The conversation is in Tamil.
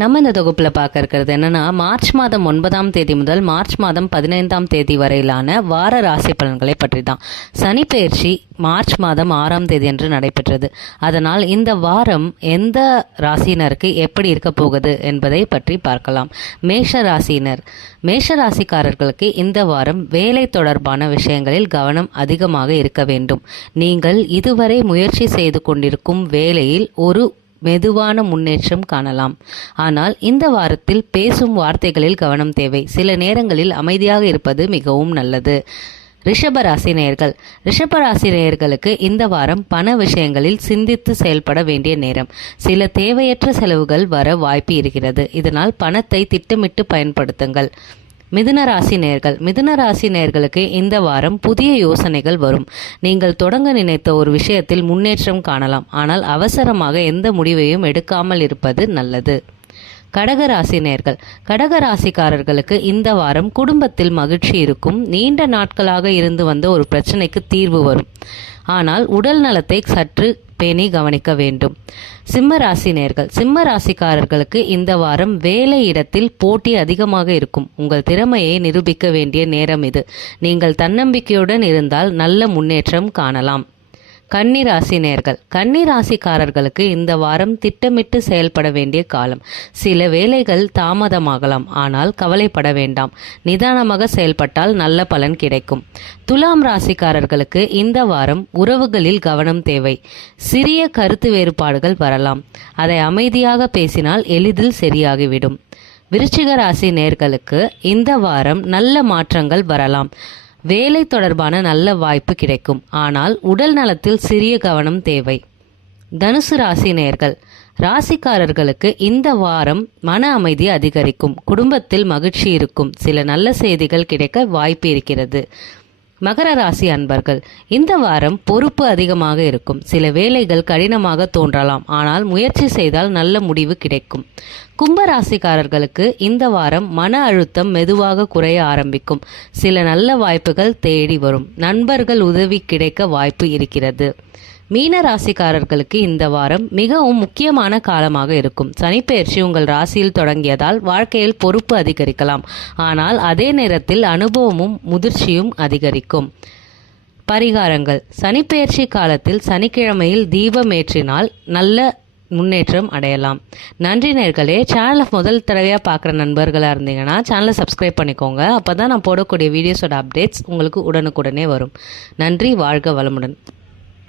நம்ம இந்த தொகுப்பில் பார்க்க இருக்கிறது என்னன்னா, மார்ச் மாதம் 9ஆம் தேதி முதல் மார்ச் மாதம் 15ஆம் தேதி வரையிலான வார ராசி பலன்களை பற்றி தான். சனி பெயர்ச்சி மார்ச் மாதம் 6ஆம் தேதி அன்று நடைபெற்றது. அதனால் இந்த வாரம் எந்த ராசியினருக்கு எப்படி இருக்க போகுது என்பதை பற்றி பார்க்கலாம். மேஷ ராசியினர், மேஷ ராசிக்காரர்களுக்கு இந்த வாரம் வேலை தொடர்பான விஷயங்களில் கவனம் அதிகமாக இருக்க வேண்டும். நீங்கள் இதுவரை முயற்சி செய்து கொண்டிருக்கும் வேலையில் ஒரு மெதுவான முன்னேற்றம் காணலாம். ஆனால் இந்த வாரத்தில் பேசும் வார்த்தைகளில் கவனம் தேவை. சில நேரங்களில் அமைதியாக இருப்பது மிகவும் நல்லது. ரிஷபராசி நேயர்கள், ரிஷபராசி நேயர்களுக்கு இந்த வாரம் பண விஷயங்களில் சிந்தித்து செயல்பட வேண்டிய நேரம். சில தேவையற்ற செலவுகள் வர வாய்ப்பு இருக்கிறது. இதனால் பணத்தை திட்டமிட்டு பயன்படுத்துங்கள். மிதுன ராசி நேயர்கள், மிதுன ராசி நேயர்களுக்கு இந்த வாரம் புதிய யோசனைகள் வரும். நீங்கள் தொடங்க நினைத்த ஒரு விஷயத்தில் முன்னேற்றம் காணலாம். ஆனால் அவசரமாக எந்த முடிவையும் எடுக்காமல் இருப்பது நல்லது. கடகராசி நேயர்கள், கடகராசிக்காரர்களுக்கு இந்த வாரம் குடும்பத்தில் மகிழ்ச்சி இருக்கும். நீண்ட நாட்களாக இருந்து வந்த ஒரு பிரச்சனைக்கு தீர்வு வரும். ஆனால் உடல் நலத்தை சற்று பேணி கவனிக்க வேண்டும். சிம்ம ராசி நேயர்கள், சிம்ம ராசிக்காரர்களுக்கு இந்த வாரம் வேலை இடத்தில் போட்டி அதிகமாக இருக்கும். உங்கள் திறமையை நிரூபிக்க வேண்டிய நேரம் இது. நீங்கள் தன்னம்பிக்கையுடன் இருந்தால் நல்ல முன்னேற்றம் காணலாம். கன்னிராசி நேயர்கள், கன்னிராசிக்காரர்களுக்கு இந்த வாரம் திட்டமிட்டு செயல்பட வேண்டிய காலம். சில வேலைகள் தாமதமாகலாம். ஆனால் கவலைப்பட வேண்டாம். நிதானமாக செயல்பட்டால் நல்ல பலன் கிடைக்கும். துலாம் ராசிக்காரர்களுக்கு இந்த வாரம் உறவுகளில் கவனம் தேவை. சிறிய கருத்து வேறுபாடுகள் வரலாம். அதை அமைதியாக பேசினால் எளிதில் சரியாகிவிடும். விருச்சிக ராசி நேயர்களுக்கு இந்த வாரம் நல்ல மாற்றங்கள் வரலாம். வேலை தொடர்பான நல்ல வாய்ப்பு கிடைக்கும். ஆனால் உடல் நலத்தில் சிறிய கவனம் தேவை. தனுசு ராசி நேயர்கள், ராசிக்காரர்களுக்கு இந்த வாரம் மன அமைதி அதிகரிக்கும். குடும்பத்தில் மகிழ்ச்சி இருக்கும். சில நல்ல செய்திகள் கிடைக்க வாய்ப்பு இருக்கிறது. மகர ராசி அன்பர்கள், இந்த வாரம் பொறுப்பு அதிகமாக இருக்கும். சில வேலைகள் கடினமாக தோன்றலாம். ஆனால் முயற்சி செய்தால் நல்ல முடிவு கிடைக்கும். கும்ப ராசிக்காரர்களுக்கு இந்த வாரம் மன அழுத்தம் மெதுவாக குறைய ஆரம்பிக்கும். சில நல்ல வாய்ப்புகள் தேடி வரும். நண்பர்கள் உதவி கிடைக்க வாய்ப்பு இருக்கிறது. மீன ராசிக்காரர்களுக்கு இந்த வாரம் மிகவும் முக்கியமான காலமாக இருக்கும். சனிப்பெயர்ச்சி உங்கள் ராசியில் தொடங்கியதால் வாழ்க்கையில் பொறுப்பு அதிகரிக்கலாம். ஆனால் அதே நேரத்தில் அனுபவமும் முதிர்ச்சியும் அதிகரிக்கும். பரிகாரங்கள்: சனிப்பெயர்ச்சி காலத்தில் சனிக்கிழமையில் தீபம் ஏற்றினால் நல்ல முன்னேற்றம் அடையலாம். நன்றி நேயர்களே. சேனலை முதல் தடவையாக பார்க்குற நண்பர்களாக இருந்தீங்கன்னா சேனலை சப்ஸ்கிரைப் பண்ணிக்கோங்க. அப்போ தான் நான் போடக்கூடிய வீடியோஸோட அப்டேட்ஸ் உங்களுக்கு உடனுக்குடனே வரும். நன்றி. வாழ்க வளமுடன்.